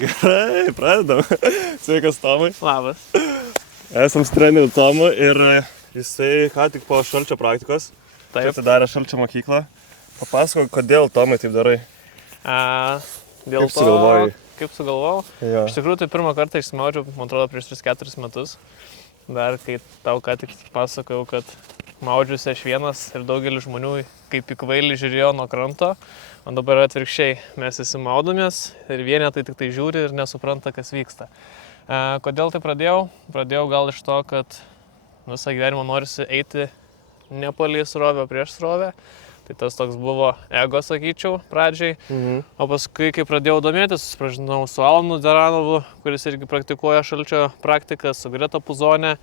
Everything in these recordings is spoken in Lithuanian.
Gerai, pradedam. Sveikas Tomai. Labas. Esam su treneriu Tomu ir jisai ką tik po šalčio praktikos. Taip. Atidarė šalčio mokyklą. Papasakok, kodėl Tomai taip darai. Dėl Kaip sugalvojai? Kaip sugalvojau? Jo. Iš tikrųjų, tai pirmą kartą išsimaudžiau, man atrodo, prieš 3-4 metus. Dar kai tau ką tik pasakojau, kad maudžiuosi aš vienas ir daugelis žmonių kaip į kvailį žiūrėjo nuo kranto. O dabar atvirkščiai, mes visi maudomės ir vienetai tik tai žiūri ir nesupranta, kas vyksta. Kodėl tai pradėjau? Pradėjau gal iš to, kad visą gyvenimą norisi eiti ne palei srovę, prieš srovę. Tai tas toks buvo ego, sakyčiau, pradžiai. O paskui, kai pradėjau domėtis, susipažinau su Alanu Deranovu, kuris irgi praktikuoja šalčio praktiką, su Greta Puzone.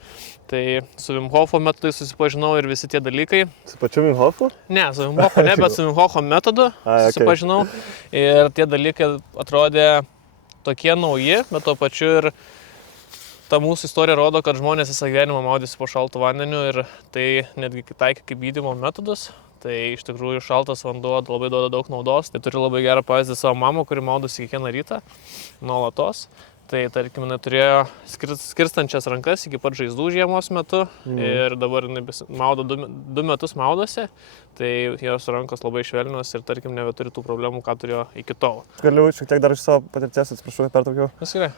Tai su Wim Hofo metodai susipažinau ir visi tie dalykai. Su pačiu Wim Hofu? Ne, su Wim Hofu ne, bet su Wim Hofo metodu susipažinau. Ir tie dalykai atrodė tokie nauji, bet tuo pačiu ir ta mūsų istorija rodo, kad žmonės visą gyvenimą maudėsi po šaltu vandeniu ir tai netgi taikė kaip gydymo metodus. Tai iš tikrųjų šaltas vanduo labai duoda daug naudos. Tai turiu labai gerą pavyzdį savo mamą, kuri maudosi kiekvieną rytą nuolatos. Tai tarkim, jinai turėjo skirstančias rankas iki pat žaizdų žiemos metu ir dabar jinai maudo 2 metus maudosi. Tai jos rankos labai švelnios ir tarkim nebeturi tų problemų, ką turėjo iki tol. Galiu šiek tiek dar iš savo patirties, atsiprašau, pertraukiau. Kas yra?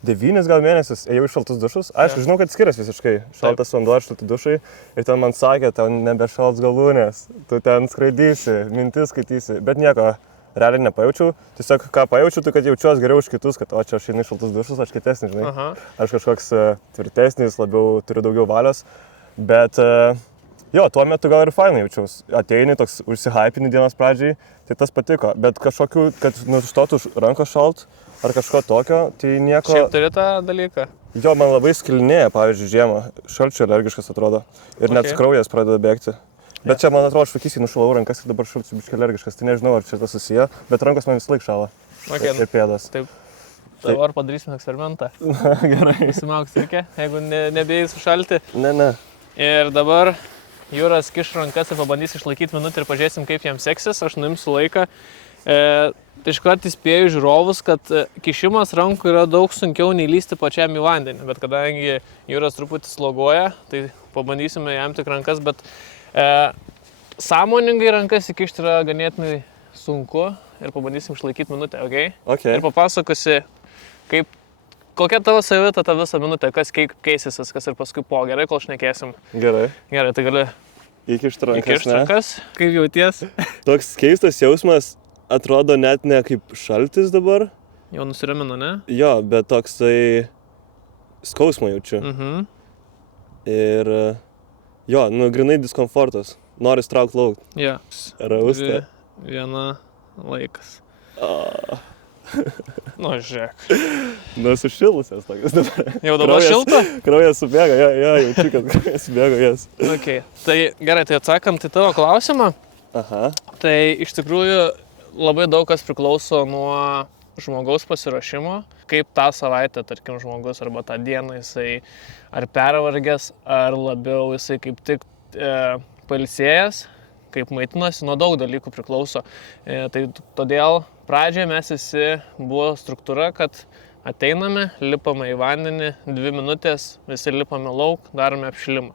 9 gal mėnesius ėjau į šaltus dušus. Aišku, žinau, kad skiriasi visiškai šaltas vanduo ir šalti dušai. Ir ten man sakė, tau nebešalts galūnės, tu ten skraidysi, mintis skaitysi. Bet nieko, realiai nepajaučiau. Tiesiog ką pajaučiau, tai kad jaučiuos geriau už kitus, kad o čia aš einu į šaltus dušus, aš kitesnis, žinai. Aš kažkoks tvirtesnis, labiau turiu daugiau valios. Bet jo, tuo metu gal ir fainai jaučiaus. Ateini toks užsihypini dienos pradžiai, tai tas patiko. Bet kažkokiu, kad nustotų rankos šalt, ar kažko tokio, tai nieko... Šiaip turi tą dalyką? Jo, man labai skilinėja, pavyzdžiui, žiemą. Šalčio alergiškas atrodo. Ir net kraujas pradeda bėgti. Bet čia, man atrodo, aš vaikystėje nušalau rankas ir dabar šalčiu biškai alergiškas. Tai nežinau, ar čia tas susiję, bet rankos man visą laiką šąla. Ir pėdas. Taip. Dabar padarysim eksperimentą. Gerai. Įsimauks reikia, jeigu nebėjai sušalti. Ne. Ir dabar Jūras kiš rankas ir pabandys išlaikyti minutę ir pažiūrėsim, kaip jam seksis. Aš nuimsiu laiką. Tai iškart įspėju žiūrovus, kad kišimas rankų yra daug sunkiau nei lysti pačiam į vandenį. Bet kadangi Jūras truputį sloguoja, tai pabandysime jam tik rankas, bet sąmoningai rankas įkišti yra ganėtinai sunku ir pabandysim išlaikyti minutę, okei? Ir papasakosi, kokia tavo savijauta tą visą minutę, kas keisis viskas ir paskui gerai, kol šnekėsim. Gerai, tai gali įkišti įkišti rankas. Kaip jauties? Toks keistas jausmas. Atrodo net ne kaip šaltis dabar. Jau nusiramino, ne? Jo, bet toksai skausmą jaučiu. Ir jo, grinai diskomfortas. Nori traukti lauk. Jo. Rausta. Viena laikas. Nu, žiūrėk. Sušilusias tokias dabar. Jau dabar šilta? Kraujas subėga, jaučiu, kad kraujas subėga, jas. Tai gerai, tai atsakant į tavo klausimą. Tai iš tikrųjų labai daug kas priklauso nuo žmogaus pasiruošimo, kaip tą savaitę, tarkim, žmogus arba tą dieną jisai ar pervargęs, ar labiau jisai kaip tik pailsėjęs, kaip maitinasi, nuo daug dalykų priklauso. Tai todėl pradžioje mes visi buvo struktūra, kad ateiname, lipame į vandenį, 2 minutės, visi lipame lauk, darome apšilimą.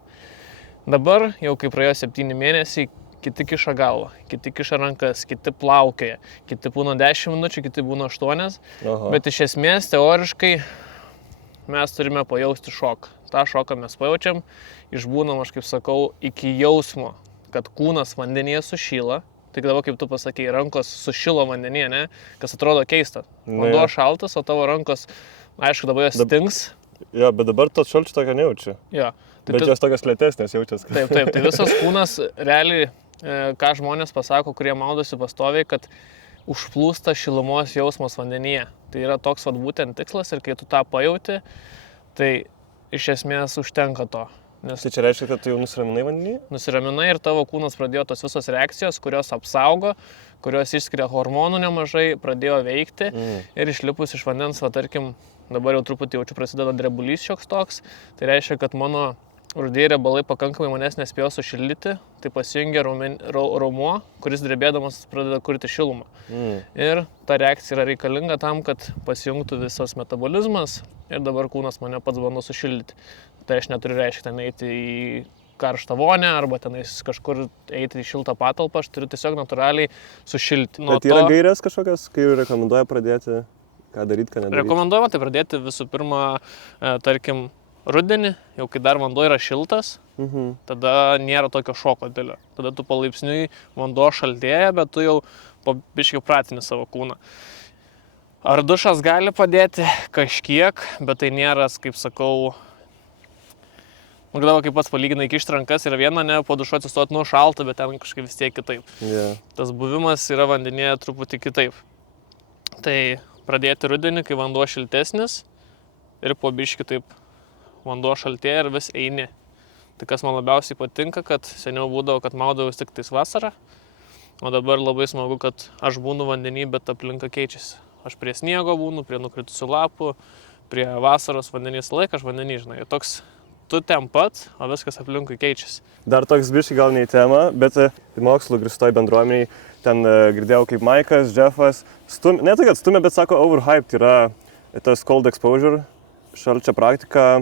Dabar jau kai praėjo 7 mėnesiai, kiti kiša galvą, kiti kiša rankas, kiti plaukioja, kiti būna 10 minučių, kiti būna 8, bet iš esmės teoriškai mes turime pajausti šoką. Ta šoką mes pajaučiam, išbūnam, aš kaip sakau, iki jausmo, kad kūnas vandenyje sušyla. Tai dabar, kaip tu pasakei, rankos sušilo vandenyje, ne? Kas atrodo keista. Vanduo šaltas, o tavo rankos, aišku, dabar jos stings. Jo, bet dabar to šalčio tokio nejaučiu. Jo. Bet jos tokios lėtesnės jaučiasi. Taip, tai visas kūnas realiai, ką žmonės pasako, kurie maudosi pastoviai, kad užplūsta šilumos jausmas vandenyje. Tai yra toks būtent tikslas ir kai tu tą pajauti, tai iš esmės užtenka to. Nes tai čia reiškia, kad tu jau nusiraminai vandenį? Nusiraminai ir tavo kūnas pradėjo tos visos reakcijos, kurios apsaugo, kurios išskiria hormonų nemažai, pradėjo veikti ir išlipus iš vandens, tarkim, dabar jau truputį jaučiu prasideda drebulys šioks toks, tai reiškia, kad mano rudieji riebalai pakankamai manęs nespėjo sušildyti, tai pasijungia raumuo, kuris drebėdamas pradeda kurti šilumą. Ir ta reakcija yra reikalinga tam, kad pasijungtų visas metabolizmas ir dabar kūnas mane pats bando sušildyti. Tai aš neturiu reiškia ten eiti į karštą vonę arba tenais kažkur eiti į šiltą patalpą, aš turiu tiesiog natūraliai sušilti. Bet yra gairės kažkokios, kai rekomenduoja pradėti, ką daryti, ką nedaryti? Rekomenduojama tai pradėti visų pirma, tarkim, rudenį, jau kai dar vanduo yra šiltas, tada nėra tokio šoko didelio. Tada tu palaipsniui vanduo šaltėja, bet tu jau po biškį pratini savo kūną. Ar dušas gali padėti? Kažkiek, bet tai nėra, kaip sakau, dabar kaip pats palyginai įkišti rankas yra viena, ne po dušu atsistoti nuo šalta, bet ten kažkaip vis tiek kitaip. Yeah. Tas buvimas yra vandenyje truputį kitaip. Tai pradėti rudenį, kai vanduo šiltesnis ir po biškį taip vanduo šaltėja ir vis eini. Tai kas man labiausiai patinka, kad seniau būdavo, kad maudavau tik tais vasarą, o dabar labai smagu, kad aš būnu vandenį, bet aplinka keičiasi. Aš prie sniego būnu, prie nukritusių lapų, prie vasaros vandenys laiką, aš vandenį, žinai. Toks tu ten pat, o viskas aplinkui keičiasi. Dar toks biškai gal ne į temą, bet mokslų grįstoj bendruomeniai, ten girdėjau kaip Maikas, Jeffas, ne tai, kad stumia, bet sako overhyped yra tas cold exposure, šalčio praktika,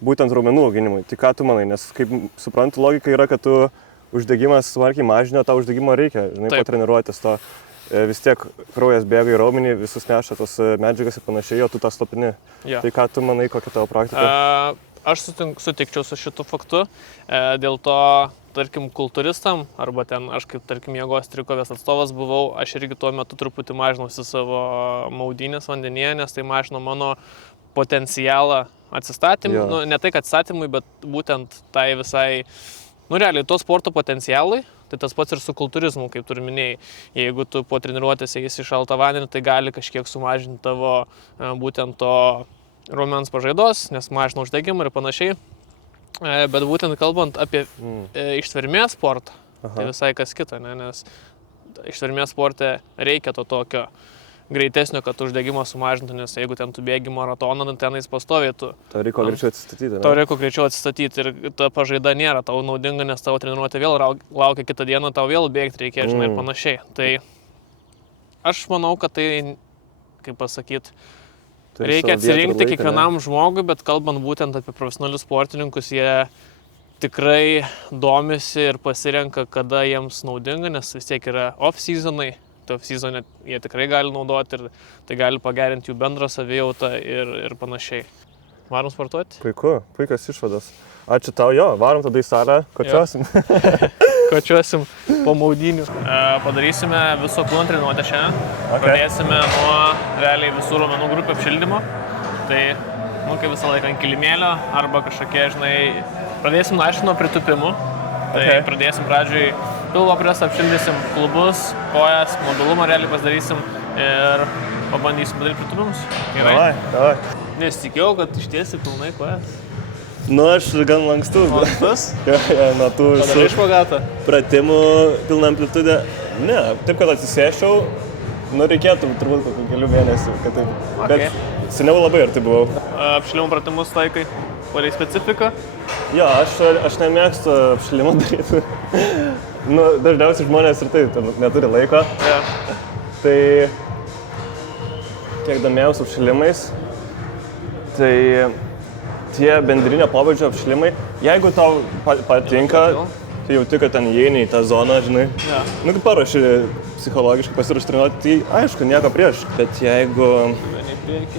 būtent raumenų auginimui. Tai ką tu manai, nes kaip suprantu, logika yra, kad tu uždegimas smarkiai mažinio, tau uždegimo reikia, žinai, patreniruotis to. Vis tiek kraujas bėga į raumenį, visus neša tos medžiagas ir panašiai, o tu tą stopini. Ja. Tai ką tu manai, kokia tavo praktika? Aš sutikčiau su šitu faktu, dėl to, tarkim, kulturistam, arba ten aš kaip, tarkim, jėgos trikovės atstovas buvau, aš irgi tuo metu truputį mažinausi savo maudynės vandenyje, nes tai mažino mano potencialą atsistatymui, nu, ne tai, kad atsistatymui, bet būtent tai visai, nu realiai, to sporto potencialai, tai tas pats ir su kulturizmu, kaip tu minėjai. Jeigu tu po treniruotės eisi į šaltą vandenį, tai gali kažkiek sumažinti tavo būtent to raumens pažaidos, nes mažina uždegimą ir panašiai. Bet būtent kalbant apie ištvermės sportą, tai visai kas kita, ne? Nes ištvermės sporte reikia to tokio greitesnio, kad uždegimą sumažintų, nes jeigu ten tu bėgi maratoną, tenais pastovėtų. Tau reikia greičiau atsistatyti, ne? Tau reikia greičiau atsistatyti ir ta pažaida nėra tau naudinga, nes tavo treniruotė vėl laukia kitą dieną, tau vėl bėgti reikia, žinai, ir panašiai. Tai aš manau, kad tai, kaip pasakyti, reikia atsirinkti kiekvienam žmogui, bet kalbant būtent apie profesionalius sportininkus, jie tikrai domisi ir pasirenka, kada jiems naudinga, nes vis tiek yra off-seasonai. Off-season jie tikrai gali naudoti ir tai gali pagerinti jų bendrą savijautą ir panašiai. Varom sportuoti? Puiku, puikios išvados. Ačiū tau, jo, varom tada į salę, kočiosim. Kočiosim po maudynių. Padarysime viso kūno treniruotę šiandien. Pradėsime nuo realiai visų raumenų grupių apšildymo. Tai, kaip visą laiką ant kilimėlio arba kažkokie, žinai, pradėsim nuo pritupimų. Tai pradėsim pradžiui pilvo presą, apšildysim klubus, kojas, mobilumą realiai pasidarysim ir pabandysim padaryti pritupimus. Gerai. Davai. Nesitikėjau, kad ištiesi pilnai kojas. Nu, aš gan lankstus. Lankstus? Nuo tų Padarai špagatą? Pratimų pilną amplitudę. Ne, taip, kad atsisėsčiau, reikėtų turbūt kokių kelių mėnesių, kad taip. Bet seniau labai arti buvau. Apšilimo pratimus taikai, pareik specifiką? Jo, aš nemėgstu apšilimo daryti. Dažniausiai žmonės ir tai neturi laiko. Tai kiek domėjausi apšilimais, tai tie bendrinio pobūdžio apšilimai, jeigu tau patinka, tai jauti, kad ten įeini į tą zoną, žinai. Kaip paruoši psichologiškai pasiruošti treniruoti, tai aišku, nieko prieš. Bet jeigu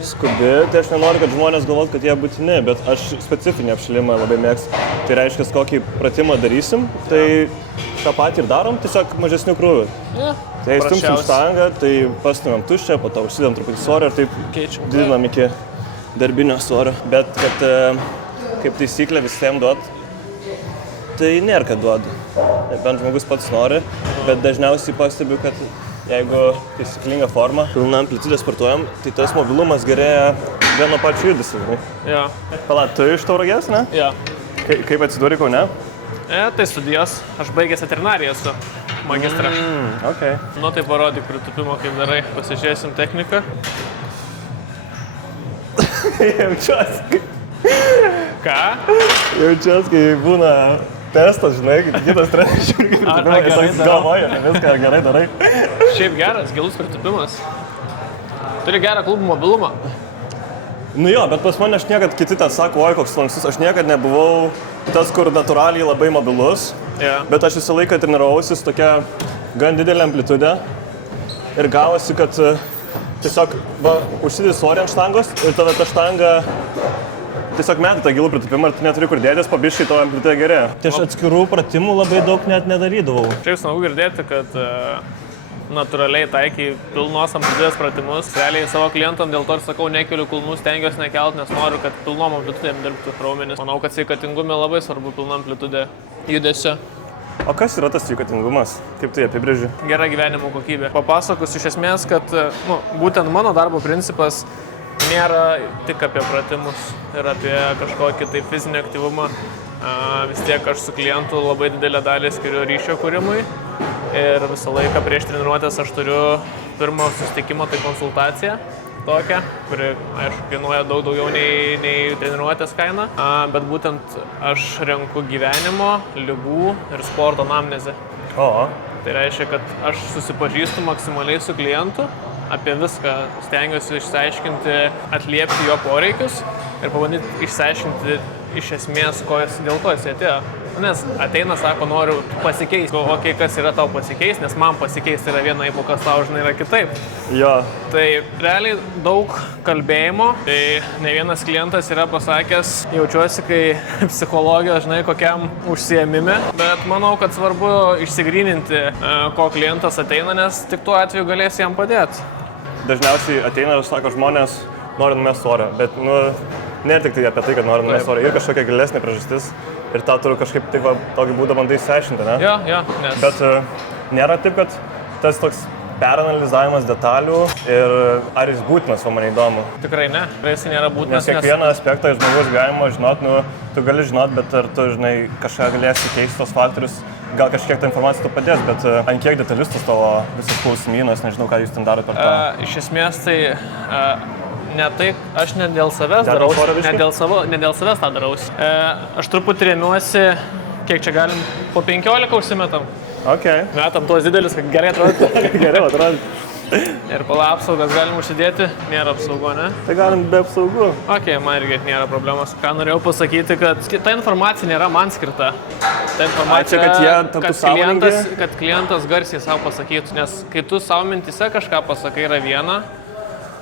skubi, tai aš nenoriu, kad žmonės galvotų, kad jie būtini, bet aš specifinį apšilimą labai mėgstu. Tai reiškia, kokį pratimą darysim, tai tą patį ir darom, tiesiog mažesnių krūvių. Tai stumsim štangą, tai pastumėm tuščią, po to užsidėm truputį svorio ir taip didinam iki darbinio svorio. Bet kad kaip taisyklė visiems duot, tai nėra, kad duodu. Bent žmogus pats nori, bet dažniausiai pastebiu, kad jeigu taisyklinga forma, pilna amplitudė sportuojam, tai tas mobilumas gerėja vieno pačiu judesiu. Pala, tu iš Tauragės, ne? Jo. Kaip atsidūrė Kaune? Tai studijos. Aš baigęs veterinariją esu magistrą. Tai parodyk pritupimo, kaip darai. Pasižiūrėsim techniką. Jaučiuosi. Ką? Jaučiuos, kai būna testas, žinai, kaip kitas treneris žiūri, kaip Ar pritūpimas, gerai jis darau? galvoja, viską gerai darai. Šiaip geras, gilus pritūpimas. Turi gerą klubų mobilumą. Nu jo, bet pas mane aš niekad, kiti tas sako, oi, koks lankstus, aš niekad nebuvau tas, kur natūraliai labai mobilus, Yeah. bet aš visą laiką treniravausi su tokia gan didelė amplitudė ir gavosi, kad tiesiog užsidedi svorį ant štangos ir tada ta štanga tiesiog meta tą gilų pritūpimą ir tu neturi kur dėtis, pabiškai to amplitudė gerėja. Tai aš atskirų pratimų labai daug net nedarydavau. Šiaip smagu girdėti, kad natūraliai taikai pilnos amplitudės pratimus. Realiai savo klientam dėl to ir sakau, nekeliu kulnų, stengiuosi nekelt, nes noriu, kad pilnom amplitudėm dirbtų raumenis. Manau, kad sveikatingume labai svarbu pilna amplitudė judesio. O kas yra tas sveikatingumas? Kaip tai apibrėži? Gera gyvenimo kokybė. Papasakosiu iš esmės, kad būtent mano darbo principas nėra tik apie pratimus ir apie kažkokį tai fizinį aktyvumą. Vis tiek aš su klientu labai didelę dalį skiriu ryšio kūrimui ir visą laiką prieš treniruotės aš turiu pirmą susitikimą, tai konsultaciją tokią, kuri, aišku, kainuoja daug daugiau nei treniruotės kaina, bet būtent aš renku gyvenimo, ligų ir sporto anamnezę. O. Tai reiškia, kad aš susipažįstu maksimaliai su klientu, apie viską stengiuosi išsiaiškinti, atliepti jo poreikius ir pabandyti išsiaiškinti iš esmės, dėl ko jis atėjo. Nes ateina, sako, noriu pasikeisti. Okei, kas yra tau pasikeisti, nes man pasikeisti yra viena, o kas tau, žinai, yra kitaip. Jo. Tai realiai daug kalbėjimo. Tai ne vienas klientas yra pasakęs, jaučiuosi, kai psichologija, žinai, kokiam užsiėmime. Bet manau, kad svarbu išsigryninti, ko klientas ateina, nes tik tuo atveju galės jam padėti. Dažniausiai ateina ir sako žmonės, nori numest svorio, bet nėra tik tai apie tai, kad nori numest svorio, ir kažkokia gilesnė priežastis. Ir tą turiu kažkaip taip, tokį būdą bandai išsiaiškinti, ne? Jo, nes... Bet nėra taip, kad tas toks peranalizavimas detalių ir ar jis būtinas, o man įdomu. Tikrai ne, jis nėra būtinas. Nes kiekvieną aspektą iš žmogaus galima žinot, tu gali žinot, bet ar tu, žinai, kažką galėsi keisti tos faktorius, gal kažkiek ta informacija tu padės, bet ant kiek detalistas tavo visas klausimynas, nežinau, ką jūs ten darote per tą. Iš esmės tai... Ne taip, aš ne dėl savęs darau, ne dėl savęs tą darau. Aš truputį remiuosi, kiek čia galim, po 15 užsimetam. Okay. Metam tuos didelius, kad gerai atrodo. Geriau atrodo. Ir pala apsaugas galim užsidėti, nėra apsaugo, ne? Tai galim be apsaugų. Ok, man irgi nėra problemos. Ką norėjau pasakyti, kad ta informacija nėra man skirta. Ta informacija, kad klientas garsiai savo pasakytų, nes kai tu savo mintise kažką pasakai yra viena,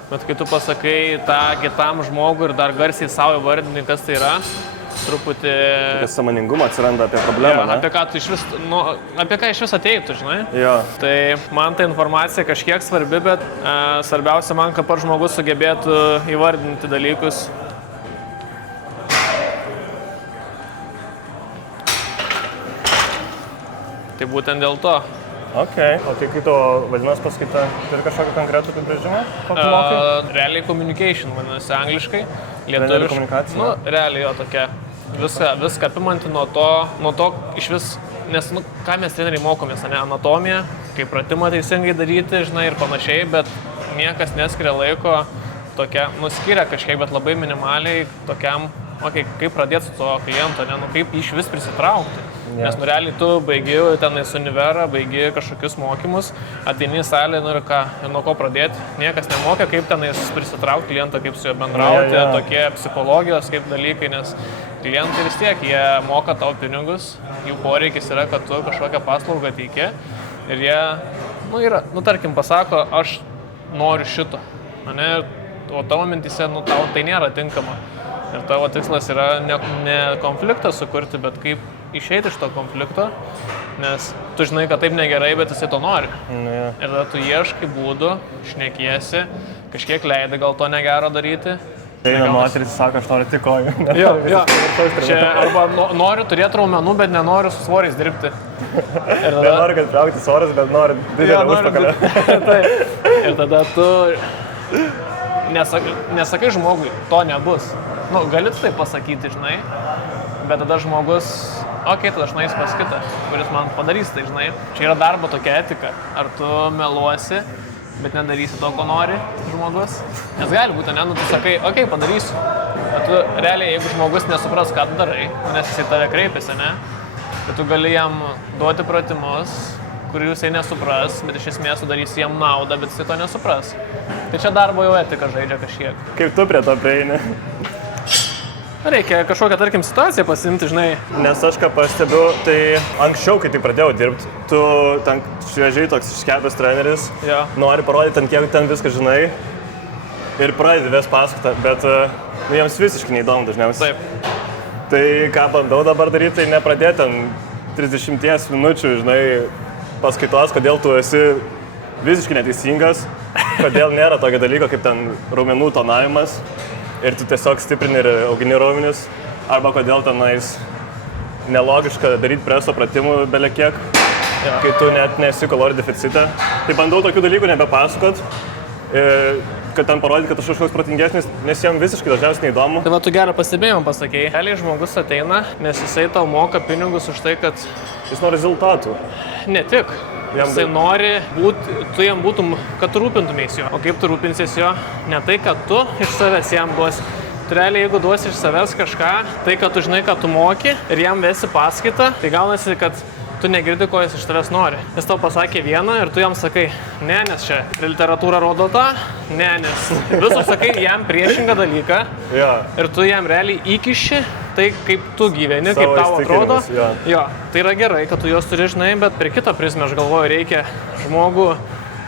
bet kai tu pasakai tą kitam žmogui ir dar garsiai savo įvardini, kas tai yra, truputį... Tokia sąmoningumo atsiranda apie problemą, ne? Apie ką iš vis ateitų, žinai? Jo. Tai man ta informacija kažkiek svarbi, bet svarbiausia man, kad pats žmogus sugebėtų įvardinti dalykus. Tai būtent dėl to. Ok, o tai kai to vadinasi paskaita, turi kažkokį konkretų apibrėžimą? Realiai communication vadinasi angliškai. Realiai komunikacija? Nu, realiai jo tokia. Viską apimanti nuo to iš vis, nes ką mes treneriai mokomės, ne, anatomiją, kaip pratimą teisingai daryti, žinai, ir panašiai, bet niekas neskiria laiko tokia, skiria kažkiek, bet labai minimaliai tokiam, kaip pradėti su to kliento, ne, kaip jį iš vis prisitraukti. Yeah. Nes realiai tu baigi tenais univerą, baigi kažkokius mokymus, ateini į salę, ir ką, ir nuo ko pradėti. Niekas nemokė, kaip tenais prisitraukti klientą, kaip su juo bendrauti, tokie psichologijos kaip dalykai, nes klientai vis tiek, jie moka tau pinigus, jų poreikis yra, kad tu kažkokią paslaugą teiki ir jie, tarkim, pasako, aš noriu šito, ne, o tavo mintise, tau tai nėra tinkama. Ir tavo tikslas yra ne konfliktą sukurti, bet kaip išeiti iš to konflikto, nes tu žinai, kad taip negerai, bet jisai to nori. Yeah. Ir tada tu ieškai būdų, šnekiesi, kažkiek leidai gal to negero daryti. Eina moteris, sako, aš noriu tik kojų. Jo. Čia arba noriu turėti raumenų, bet nenoriu su svoriais dirbti. Ir tada... Nenoriu, kad traukti svoris, bet noriu didelį užpakalį. Ir tada tu nesakai žmogui, to nebus. Gali tai pasakyti, žinai, bet tada žmogus, tada aš nueisiu pas kitą, kuris man padarys tai, žinai. Čia yra darbo tokia etika. Ar tu meluosi, bet nedarysi to, ko nori žmogus? Nes gali būti, ne, tu sakai, padarysiu, Bet tu realiai, jeigu žmogus nesupras, ką tu darai, nes jisai tave kreipiasi, ne? Tai tu gali jam duoti pratimus, kurių jisai nesupras, bet iš esmės sudarysi jam naudą, bet jisai to nesupras. Tai čia darbo jau etika žaidžia kažkiek. Kaip tu prie to prieini? Reikia kažkokią, tarkim, situaciją pasimti, žinai. Nes aš ką pastebiu, tai anksčiau, kai tik pradėjau dirbti, tu ten šviežiai toks iškepęs treneris, Jo. nori parodyti, kiek ten viską žinai ir pradedi ves paskaitą, bet jiems visiškai neįdomu dažniausiai. Taip. Tai ką bandau dabar daryti, tai nepradėti ten 30 minučių, žinai, paskaitos, kodėl tu esi visiškai neteisingas, kodėl nėra tokio dalyko kaip ten raumenų tonavimas ir tu tiesiog stiprini ir augini raumenis, arba kodėl tenais nelogiška daryti preso pratimų belekiek, kai tu net nesi kalorijų deficite. Tai bandau tokių dalykų nebepasakot, kad ten parodyti, kad aš kažkoks protingesnis, nes jam visiškai dažniausiai neįdomu. Tai va, tu gerą pastebėjimą pasakėjai. Realiai žmogus ateina, nes jisai tau moka pinigus už tai, kad Jis nori rezultatų. ne tik. Jisai nori, tu jam būtum, kad tu rūpintumės jo. O kaip tu rūpinsies jo? Ne tai, kad tu iš savęs jam duosi. Tu realiai, jeigu duosi iš savęs kažką, tai, kad tu žinai, kad tu moki ir jam vesi paskaitą, tai gaunasi, kad tu negirdi, ko jis iš tavęs nori. Jis tau pasakė vieną ir tu jam sakai, ne, nes čia literatūra rodo tą, ne, nes visus sakai jam priešingą dalyką ir tu jam realiai įkiši tai, kaip tu gyveni, kaip tau atrodo. Jo, tai yra gerai, kad tu juos turi, žinai, bet prie kito prizmę, aš galvoju, reikia žmogų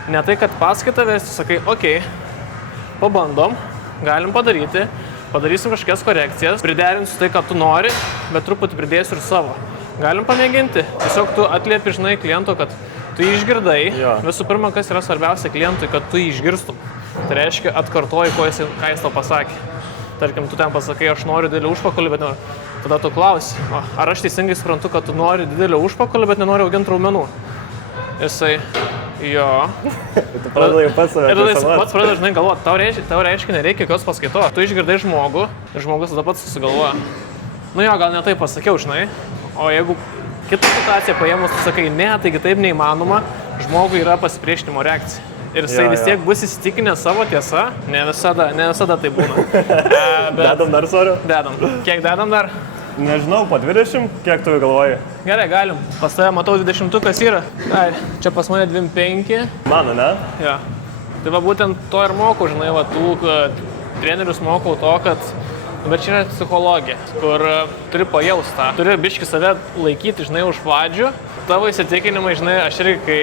ne tai, kad paskaitą vesti, sakai, okei, pabandom, galim padaryti, padarysim kažkokias korekcijas, priderinsiu tai, ką tu nori, bet truputį pridėsiu ir savo. Galim pamėginti. Tiesiog tu atliepi, žinai, kliento, kad tu jį išgirdai. Visų pirma, kas yra svarbiausia klientui, kad tu jį išgirstum. Tai reiškia, atkartoji, ką jis tau pasakė. Tarkim, tu ten pasakai, aš noriu didelį užpakalį, bet nenoriu. Tada tu klausi, ar aš teisingai suprantu, kad tu nori didelį užpakalį, bet nenori auginti raumenų. Jisai, jo. Tu pradedi pats save. Ir tada jis pats pradeda, žinai, galvoti, tau reiškia, nereikia jokios paskaitos. Tu išgirdai žmogų ir žmogus tada pats susigalvoja. Nu jo, gal ne taip pasakiau, žinai. O jeigu kitą situaciją paėmus, tu sakai, ne, taigi taip neįmanoma, žmogui yra pasipriešinimo reakcija. Ir jisai vis tiek bus įsitikinęs savo tiesą, ne visada tai būna. Dedam dar svorio? Dedam. Kiek dedam dar? Nežinau, po 20, kiek tu galvoji? Gerai, galim. Pas tave matau 20-ukas yra. Ai, čia pas mane 25. Mano, ne? Jo. Tai va būtent to ir mokau, žinai, va tų trenerius mokau to, kad bet čia yra psichologija, kur turi pajaust tą. Turi biškį save laikyti, žinai, už vadžių. Tavo įsitikinimai, žinai, aš irgi, kai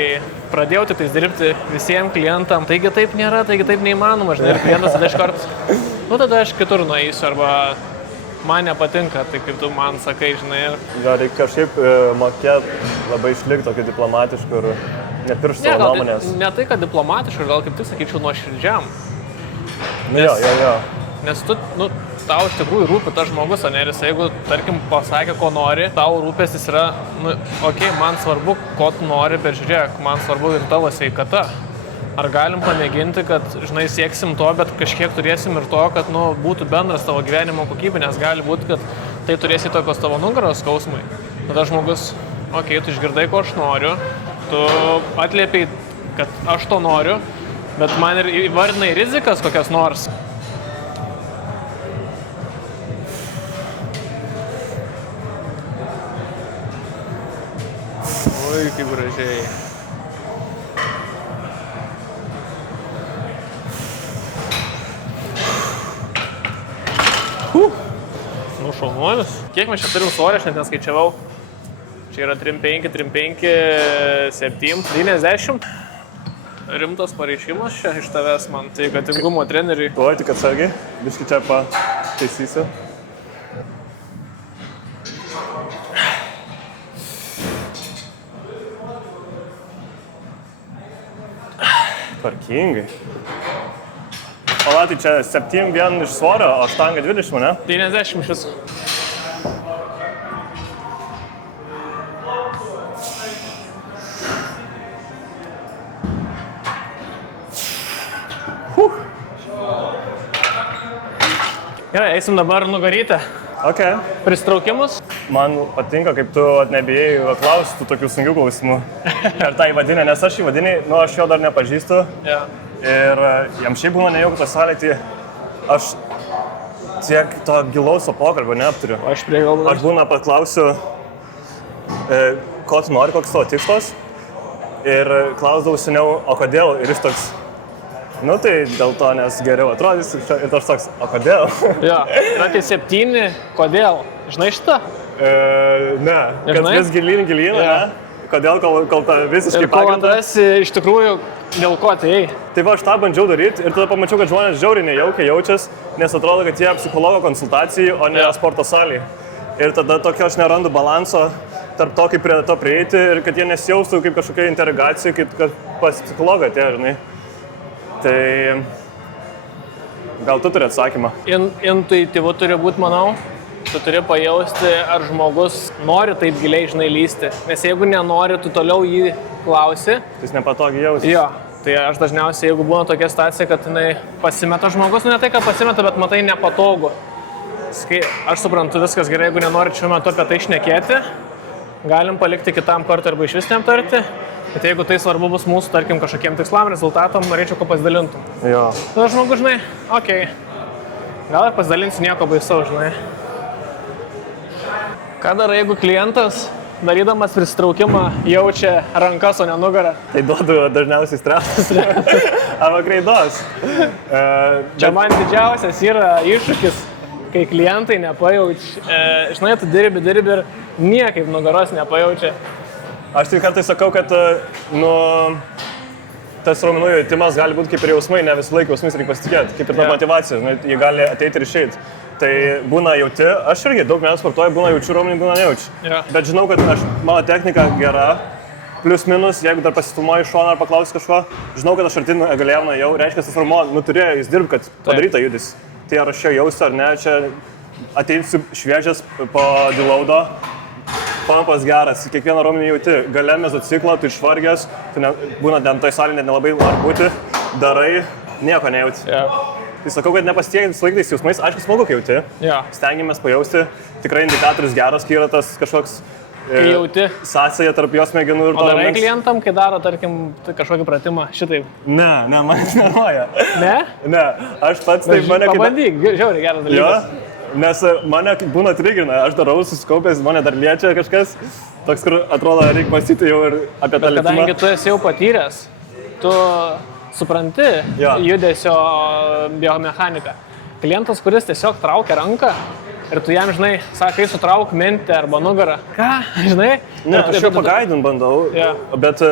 pradėjau tik dirbti visiems klientam, taigi taip nėra, taigi taip neįmanoma, žinai, ir klientas tada iš karto, nu tada aš kitur nueisiu, arba man nepatinka, tai kaip tu man sakai, žinai. Gal reikia kažkaip mokėti labai išlikti tokį diplomatiškų ir nepiršti savo nuomonės. Ne tai, kad diplomatiškai, gal kaip tik sakyčiau nuoširdžiam. Jo. Nes tu, tau iš tikrųjų rūpi tas žmogus, o ne, ir jeigu, tarkim, pasakė, ko nori, tau rūpestis yra, okei, man svarbu, ko tu nori, bet žiūrėk, man svarbu ir tavo sveikata. Ar galim pamėginti, kad, žinai, sieksim to, bet kažkiek turėsim ir to, kad, būtų bendras tavo gyvenimo kokybė, nes gali būti, kad tai turės įtakos tavo nugaros skausmui. Tada žmogus, okei, tu išgirdai, ko aš noriu, tu atliepiai, kad aš to noriu, bet man ir įvardinai rizikas kokias nors. Oi, kaip gražiai. Šaunuolis. Kiek mes čia turim svorio, aš net neskaičiavau. Čia yra 3,5, 3,5, 7, 90. Rimtas pareiškimas čia iš tavęs man, sveikatingumo treneriui. Oi, tik atsargiai, biškį čia pataisysiu. Tvarkingai. O tai čia 7 vien iš svorio, o štanga 20, ne? 90 šis. Gerai, eisim dabar nugarytę. Ok. Pristraukimus. Man patinka, kaip tu nebijai klausti tų tokių sunkių klausimų. Ir tą įvadinę, nes aš įvadinį, aš jo dar nepažįstu. Yeah. Ir jam šiaip būna nejauku tą salę, tai aš tiek to gilaus pokalbio neapturiu. Aš prie galbūt. Aš būna paklausiu, ko tu nori, koks tavo tikslas. Ir klausdavau seniau, o kodėl? Ir jis toks, nu tai dėl to, nes geriau atrodys. Ir aš toks, o kodėl? Jo, yra tie 7, kodėl? Žinai šitą? Ne, kad vis gilyn, ne? Kodėl, kol ta visiškai pagrinda. Ir kol atrasi iš tikrųjų, dėl ko tai. Tai va, aš tą bandžiau daryti ir tada pamačiau, kad žmonės žiauriai nejaukiai jaučias, nes atrodo, kad jie psichologo konsultacijai, o ne sporto salėje. Ir tada tokio aš nerandu balanso tarp to, kaip prie to prieiti ir kad jie nesijaustų kaip kažkokia interrogacija, kaip pas psichologą tie, žinai. Tai gal tu turi atsakymą? Intuityvu turi būti, manau. Tu turi pajausti, ar žmogus nori taip giliai, žinai, lysti. Nes jeigu nenori, tu toliau jį klausi. Tai jis nepatogiai jausis. Jo, tai aš dažniausiai, jeigu būna tokia situacija, kad jinai pasimeta žmogus, nu ne tai, kad pasimeta, bet matai nepatogu. Aš suprantu, viskas gerai, jeigu nenori šiuo metu apie tai šnekėti, galim palikti kitam kartui arba iš vis neaptarti. Bet jeigu tai svarbu bus mūsų, tarkim, kažkokiem tikslam, rezultatam, norėčiau, ko pasidalintum. Jo. Tada žmogus, žinai, okei, gal ir pasidalinsiu nieko baisau, žinai. Ką darai, jeigu klientas, darydamas prisitraukimą, jaučia rankas, o ne nugarą? Tai duodu dažniausiai stresas arba kreidos. Čia man didžiausias yra iššūkis, kai klientai nepajaučia. Žinai, tu dirbi ir niekaip nugaros nepajaučia. Aš tai kartais sakau, kad tas raumenų jautimas gali būti kaip ir jausmai, ne visą laiką jausmais reikia pasitikėti, kaip ir ta motyvacija, žinai, jie gali ateiti ir išeiti. Tai būna jauti, aš irgi daug metų sportuoju, būna jaučiu raumenį, būna nejaučiu. Bet žinau, kad mano technika gera, plius minus, jeigu dar pasifilmuoju iš šono ar paklausiu kažko, žinau, kad aš artin galėjau jau, reiškia, tas raumuo, turėjo jis dirbti, kad padaryta judis. Tai ar aš čia jausiu ar ne, čia ateinsiu šviežias po deloado, pampas geras, kiekvieną raumenį jauti, gale mezociklo, tu išvargęs, būna ten toj salėje nelabai nori būti, darai, nieko nejauti. Tai sakau, kad nepasitiekit visą laiką tais jausmais, aišku, smagu, kai jauti. Stengiamės pajausti, tikrai indikatorius geras, kai yra tas kažkoks sąsaja tarp jos smegenų ir to. O darai klientam, kai daro, tarkim, kažkokį pratimą šitaip? Ne, man nenuoja. Ne? Ne, aš pats taip mane... Pabandyk, žiauriai geras dalykas. Jo, nes mane būna trigrina, aš darau susikaupęs, mane dar liečia kažkas, toks, kur atrodo, reikia mąstyti jau ir apie tą lietimą. Kadangi tu esi jau patyręs, tu supranti judesio biomechaniką. Klientas, kuris tiesiog traukia ranką ir tu jam, žinai, sakai, sutrauk mentį arba nugarą. Ką, žinai? Ne, aš jau pagaidint bandau, bet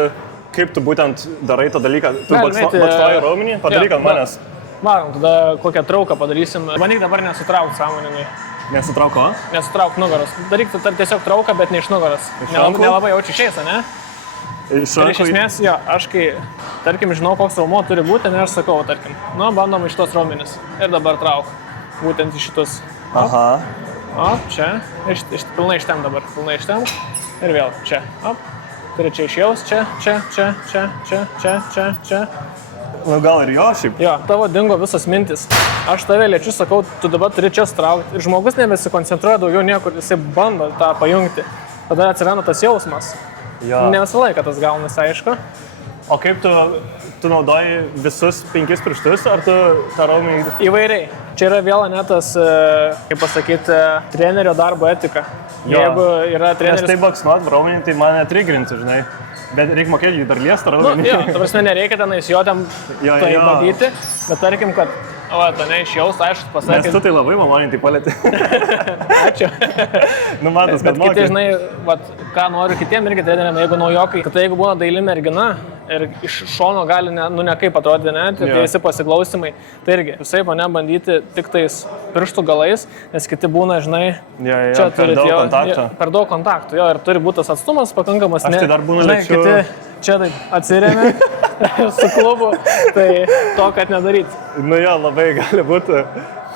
kaip tu būtent darai tą dalyką? Tu bakštoji raumenį, padaryk ant manęs. Varom, tada kokią trauką padarysim. Bandyk dabar nesutrauk sąmoningai. Nesutrauk ko? Nesutrauk nugaros. Daryk tiesiog trauką, bet ne iš nugaros. Nelabai jaučiu išeis, ne? Ir iš esmės, aš kai, tarkim, žinau, koks raumo turi būti, ne aš sakau, tarkim, bandom iš šitos raumenis ir dabar trauk, būtent iš šitus. Aha. O, čia, pilnai ištem dabar, pilnai ištem ir vėl čia. Turi čia išjaus, čia. Nu gal ir jo šiaip. Jo, tavo dingo visos mintis. Aš tave liečiu, sakau, tu dabar turi čia straukti. Ir žmogus nebesikoncentruoja daugiau niekur, jisai bando tą pajungti. Tada atsiranda tas jausmas. Ne visą laiką tas gaunasi, aišku. O kaip tu naudoji visus 5 pirštus, ar tu tą raumenį... Įvairiai. Čia yra vėl netas, kaip pasakyti, trenerio darbo etika. Jeigu yra treneris... Nes tai baksnuot raumenį, tai mane trigrinti, žinai. Bet reikia mokėti jį dar liestą raumenį. Ta prasme, nereikia tenais jo ten tai badyti, bet tarkim, kad ne išjaust, aišku, pasakė... Nes tu tai labai maloniai tai palėti. Ačiū. Matas, kad mokai. Bet kiti, žinai, ką noriu kitiem irgi treneriam, jeigu naujokai, kad jeigu būna daili mergina ir iš šono gali nekaip atrodyti, ne, tai visi pasiklausimai, tai irgi visai mane bandyti tik tais pirštų galais, nes kiti būna, žinai, čia turi per daug kontaktų, ir turi būti tas atstumas pakankamas, aš tai dar būna lėčiau. Čia taip atsiremia su klubu, tai to, kad nedaryti. Nu jo, labai gali būti,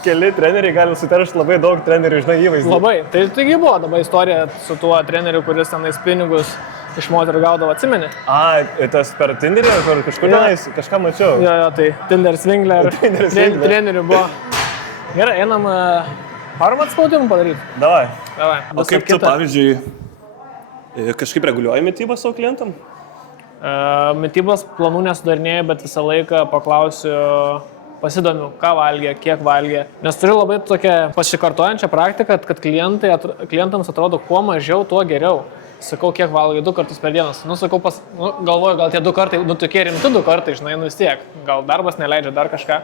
keli treneriai gali suteršti labai daug trenerių, žinai, įvaizdį. Labai, taigi buvo dabar istorija su tuo treneriu, kuris tenais pinigus iš moterų gaudavo, atsimeni? Tas per Tinderį, kur kažkur tenais kažką mačiau. Jo, tai Tinder Swingler trenerių buvo. Gerai, einam, varom atspaudimų padaryti? Davai. O kaip tu, pavyzdžiui, kažkaip reguliuoji mitybą savo klientam? Mitybos planų nesudarinėjau, bet visą laiką paklausiu, pasidomiu, ką valgė, kiek valgė. Nes turiu labai tokią pasikartojančią praktiką, kad klientams atrodo, kuo mažiau, tuo geriau. Sakau, kiek valgai 2 kartus per dieną. Sakau, galvoju, gal tie 2 kartai, tokie rimti 2 kartai, žinai, vis tiek. Gal darbas neleidžia dar kažką.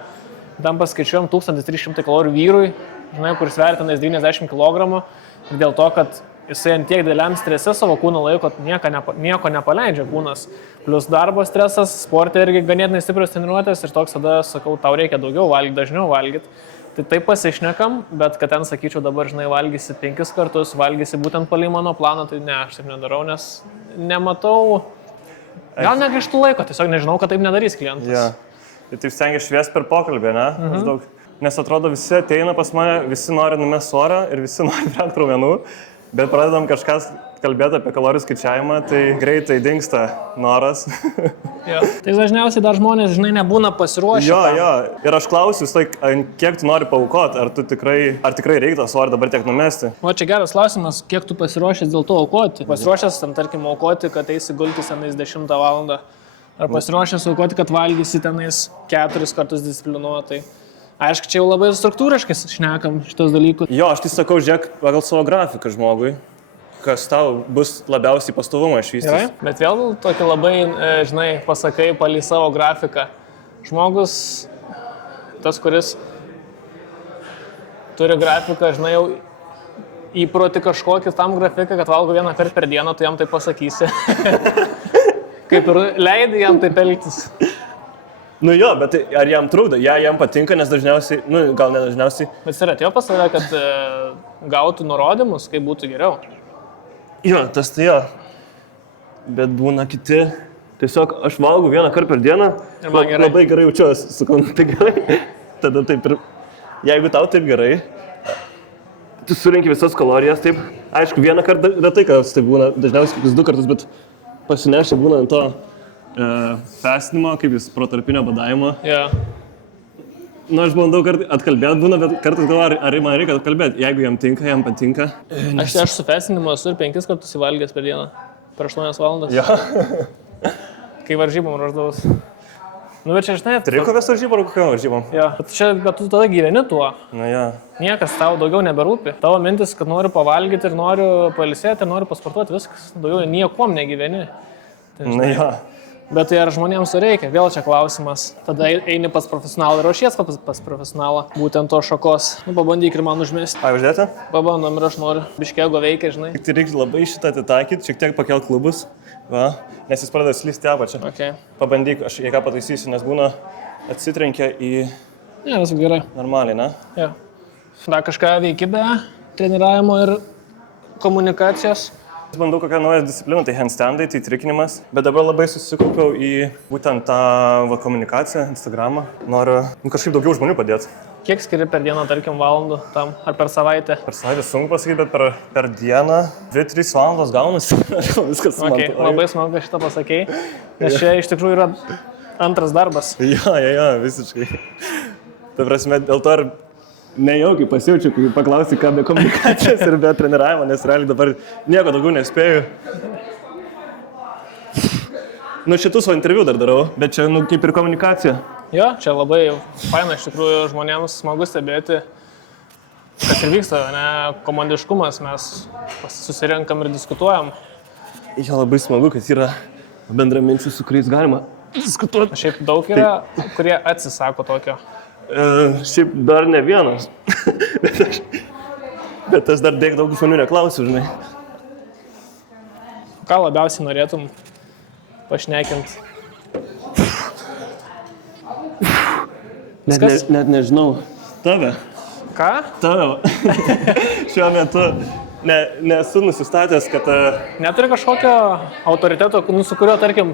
Tam paskaičiuojam 1300 kalorijų vyrui, žinai, kuris sveria tenais 90 kg. Ir dėl to, kad jisai ant tiek dideliam strese savo kūną laiko, nieko nepaleidžia kūnas. Plius darbo stresas, sporte irgi ganėtinai stiprios treniruotės ir toks tada, sakau, tau reikia daugiau valgyti, dažniau valgyti. Tai taip pasišnekam, bet kad ten, sakyčiau, dabar, žinai, valgysi 5 kartus, valgysi būtent palei mano planą, tai ne, aš taip nedarau, nes nematau, gal negaištų laiko, tiesiog nežinau, kad taip nedarys klientas. Ja. Ir taip stengiasi šviesti per pokalbį, ne? Maždaug. Nes atrodo, visi ateina pas mane, visi nori numest svorą ir visi nori brengti raumenų, bet pradedam kažkas kalbėti apie kalorijų skaičiavimą, tai greitai dingsta noras. Ja. Tai dažniausiai dar žmonės, žinai, nebūna pasiruošę. Jo. Ir aš klausiu, kiek tu nori paaukoti, ar tikrai reikia tą svorį dabar tiek numesti. O čia geras klausimas, kiek tu pasiruošęs dėl to aukoti? Pasiruošęs, tarkim, aukoti, kad eisi gultis tenais 10 valandą. Ar pasiruošęs aukoti, kad valgysi tenais 4 kartus disciplinuotai? Aišku, čia jau labai struktūriškai šnekam šitos dalykus. Jo, aš tai sakau, žiūrėk pagal savo grafiką žmogui, kas tau bus labiausiai pastovumą išvystys. Bet vėl tokį labai, žinai, pasakai palei savo grafiką. Žmogus, tas, kuris turi grafiką, žinai, jau įproti kažkokį tam grafiką, kad valgo 1 kartą per dieną, tu jam tai pasakysi. Kaip ir leidai jam taip elgtis. Nu jo, bet ar jam trukdo? Jam patinka, nes dažniausiai, gal ne dažniausiai. Bet jis atėjo pas save, kad gautų nurodymus, kaip būtų geriau. Jo, tas tai jo. Bet būna kiti. Tiesiog aš valgau 1 kartą per dieną. Ir man gerai. Labai gerai jaučiuosi, sakau, tai gerai. Tada taip ir, jeigu tau taip gerai, tu surinki visas kalorijas, taip. Aišku, 1 kartą retai, kad tai būna, dažniausiai kokius 2 kartus, bet pasinešę būna ant to fastinimo, kaip jis protarpinio badavimo. Ja. Aš bandau atkalbėti, būna, bet kartais galvoju, ar man reikia atkalbėti. Jeigu jam tinka, jam patinka. Aš su fastinimu esu ir 5 kartus įvalgęs per dieną. Per 8 valandas. Ja. Kai varžybom ruošdavus. Nu, bet čia, žinai... Trikovės varžybom ar kokiam varžybom? Ja, bet tu tada gyveni tuo. Na ja. Niekas tau daugiau neberūpi. Tavo mintis, kad noriu pavalgyti ir noriu pailsėti ir noriu pasportuoti, viskas. Daugiau niekom negyveni. Tai, na ja. Bet tai ar žmonėms reikia? Vėl čia klausimas. Tada eini pas profesionalą ir ruošies pas profesionalą. Būtent to šakos. Nu, pabandyk ir man užmesti. Uždėti? Pabandom ir aš noriu. Biškėgo veikia, žinai. Tik tai reikia labai šitą atitaikyti, šiek tiek pakelt klubus. Va, nes jis pradeda slysti apačią. Okay. Pabandyk, aš ką pataisysiu, nes būna atsitrenkia į... Ne, viskas gerai. Normaliai, ne? Ja. Dar kažką veiki be treniravimo ir komunikacijos. Bandau kokią naują discipliną, tai handstandai, tai trikinimas, bet dabar labai susikaupiau į būtent tą komunikaciją, Instagramą. Noriu kažkaip daugiau žmonių padėti. Kiek skiri per dieną, tarkim, valandų tam, ar per savaitę? Per savaitę sunku pasakyti, bet per dieną 2-3 valandos gaunasi. Viskas okay, labai smagu šitą pasakei, nes čia iš tikrųjų yra antras darbas. Ja, visiškai. Ta prasme, dėl to ir nejaukiai pasijaučiu, kai paklausi, ką be komunikacijos ir be treniravimo, nes realiai dabar nieko daugiau nespėju. Nu, šitus interviu dar darau, bet čia, kaip ir komunikacija. Jo, čia labai faina, iš tikrųjų žmonėms smagu stebėti, kas ir vyksta, ne, komandiškumas, mes susirenkam ir diskutuojam. Jo, labai smagu, kad yra bendraminčių, su kuriais galima diskutuoti. Šiaip daug yra, kurie atsisako tokio. Šiaip dar ne vienas, bet aš dar daug žmonių neklausiu, žinai. Ką labiausiai norėtum pašnekint? Net nežinau. Tave. Ką? Tave. Šiuo metu nesu nusistatęs, kad... Neturi kažkokio autoriteto, su kurio, tarkim,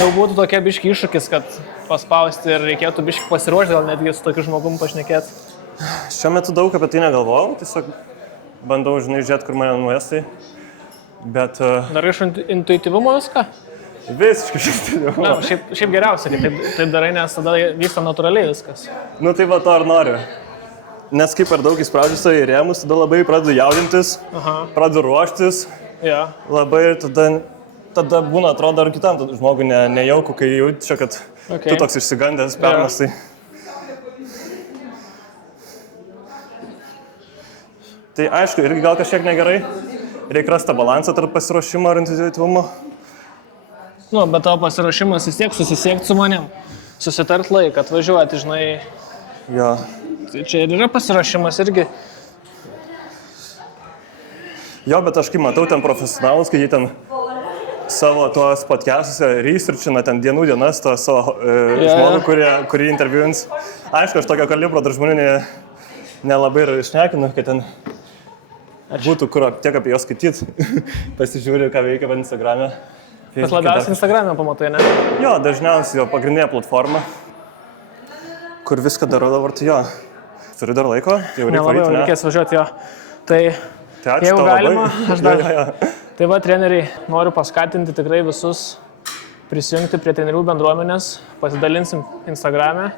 jau būtų tokia biški iššūkis, kad paspausti ir reikėtų biški pasiruošti, gal netgi su tokiu žmogum pašnekėti. Šiuo metu daug apie tai negalvojau, tiesiog bandau, žinai, žiūrėti, kur mane nuėstai, bet... Dar iš intuityvumo viską? Visiškai intuityvumo. Na, šiaip geriausia, kai taip darai, nes tada vyksta natūraliai viskas. Nu tai va to ar noriu. Nes kaip per daug įspraudžiu savo į rėmus, tada labai pradedu jaudintis, pradedu ruoštis, labai tada būna, atrodo, ar kitam žmogui nejauku, kai jaučiu, kad tu toks išsigandęs, permastai. Tai aišku, irgi gal kažkiek negerai. Reikia rasti balansą tarp pasiruošimo ir intuityvumo. Nu, bet tavo pasiruošimas vis tiek susisiekti su manim. Susitart laiką, atvažiuoti, žinai. Jo. Tai čia ir yra pasiruošimas irgi. Jo, bet aš kai matau ten profesionalus, kai jie ten savo tuos podcastuose researchina ten dienų dienas, to savo žmogų, kurį interviewins. Aišku, aš tokio kalibro dar žmonių nelabai ir išnekinu, kad ten būtų kur tiek apie juos skaityti. Pasižiūriu, ką veikia Instagram'e. Bet labiausiai Instagram'e pamatai, ne? Jo, dažniausiai jo pagrindinė platforma, kur viską darau dabar, tai jo. Turiu dar laiko, tai jau reikia Nelabai varyti, ne? reikės važiuoti jo. Tai Tai ačiū jeigu tau galima, labai. aš dar. Jo. Tai va, treneriai, noriu paskatinti tikrai visus prisijungti prie trenerių bendruomenės, pasidalinsim Instagram'e,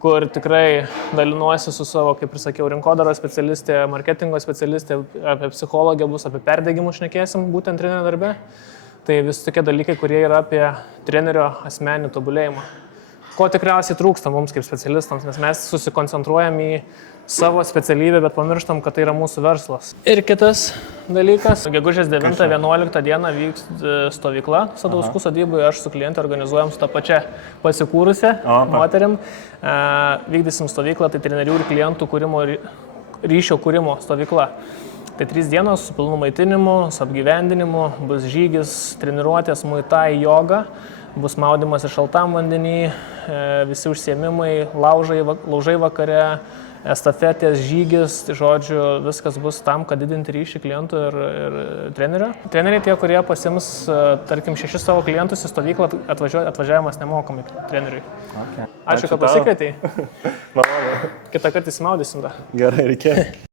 kur tikrai dalinuosi su savo, kaip ir sakiau, rinkodaros specialistė, marketingo specialistė, apie psichologę bus, apie perdegimus šnekėsim būtent trenerio darbe. Tai visi tokie dalykai, kurie yra apie trenerio asmeninį tobulėjimą. Ko tikriausiai trūksta mums kaip specialistams, nes mes susikoncentruojam į savo specialybę, bet pamirštam, kad tai yra mūsų verslas. Ir kitas dalykas, gegužės 9-11 dieną vyks stovykla Sadauskų sodyboje, aš su klientu organizuojam su tą pačią pasikūrusią moterim. Vykdysim stovyklą, tai trenerių ir klientų kūrimo, ryšio kūrimo stovykla. Tai 3 dienos su pilnu maitinimu, su apgyvendinimu, bus žygis, treniruotės, muay-thai, joga, bus maudymas į šaltam vandenį, visi užsiėmimai, laužai vakare, estafetės, žygis, tai žodžiu, viskas bus tam, kad didinti ryšį klientų ir trenerio. Treneriai tie, kurie pasims, tarkim, 6 savo klientus į stovyklą, atvažiavimas nemokamai treneriui. Okay. Ačiū, kad pasikvietei. Malonu. Kitą kartą įsimaudysim dar. Gerai, reikia.